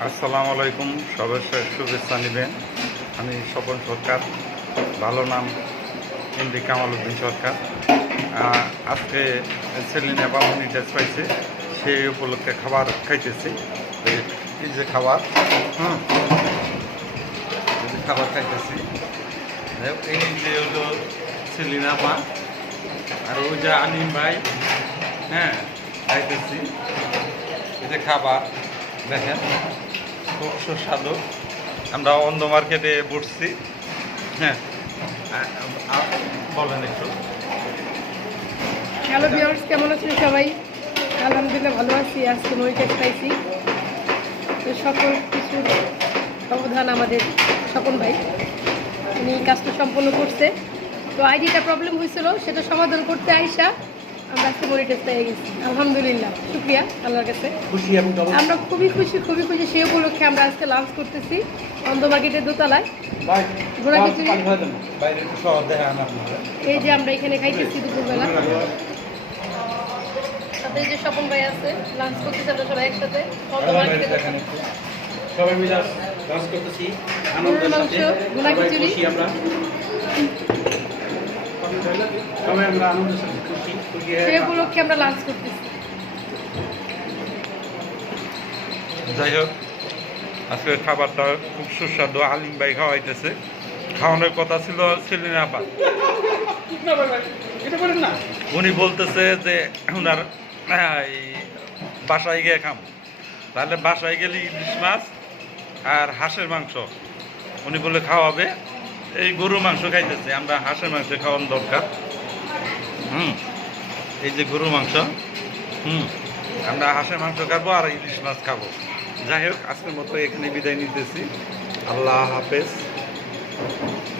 আসসালামু আলাইকুম সবার শুভেচ্ছা নেবেন। আমি স্বপন সরকার ভালো নাম এমডি কামাল উদ্দিন সরকার। আজকে সেলিনা বামুনি টেস্ট পাইছে সেই উপলক্ষে খাবার খাইতেছি। এই- যে খাবার হুম এই যে খাবার খাইতেছি। হোক, এই যে হলো সেলিনা মা আর ওই যে আনিম ভাই হ্যাঁ খাইতেছি। এই যে খাবার। দেখেন, খুব সুস্বাদু। আমরা অন্ধ মার্কেটে বসছি। হ্যাঁ বলেন একটু। হ্যালো কেমন আছেন সবাই? আলহামদুলিল্লাহ ভালো আছি, আজকে মরিটাস খাইছি। তো সকল কিছুর অবদান আমাদের স্বপন ভাই, উনি কাজটা সম্পন্ন করছে। তো আইডিটা প্রবলেম হয়েছিল, সেটা সমাধান করতে আইসা আমরা আজকে পেয়ে গেছি। আলহামদুলিল্লাহ শুক্রিয়া আল্লাহর কাছে। খুশি আমরা খুবই খুশি খুবই খুশি। সেই উপলক্ষে আমরা আজকে লাঞ্চ করতেছি অন্ধ মার্কেটের দোতলায় এই যে আমরা এখানে খাইতেছি দুপুরবেলা। সাথে যে স্বপন ভাই আছে লাঞ্চ করতেছি আমরা সবাই একসাথে। অন্ধ মার্কেটে সবাই মিলে ডান্স করতেছি আনন্দের সাথে। মাংস, গোলা সবাই খিচুড়ি। খুশি আমরা। সবাই আমরা আনন্দের সাথে খুশি খুশি। সেই উপলক্ষে আমরা লাঞ্চ করতেছি। যাই হোক আজকে খাবারটা খুব সুস্বাদু আলিম ভাই খাওয়াইতেছে। খাওয়ানোর কথা ছিল সেলিনা আপা। উনি বলতেছে যে ওনার এই বাসায় গিয়ে খাম। তাহলে বাসায় গেলে ইলিশ মাছ আর হাঁসের মাংস। উনি বলে খাওয়াবে। এই গরু মাংস খাইতেছে আমরা হাঁসের মাংস খাওয়ানো দরকার। হুম। এই যে গরুর মাংস, হুম, আমরা হাঁসের মাংস খাব আর ইলিশ মাছ খাব। যাই হোক, আজকের মতো এখানে বিদায় নিতেছি। আল্লাহ হাফেজ।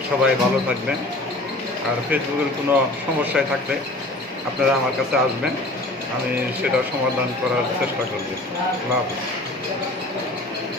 সবাই ভালো থাকবেন। আর ফেসবুকের কোনো সমস্যায় থাকলে আপনারা আমার কাছে আসবেন। আমি সেটা সমাধান করার চেষ্টা করব। আল্লাহ হাফেজ।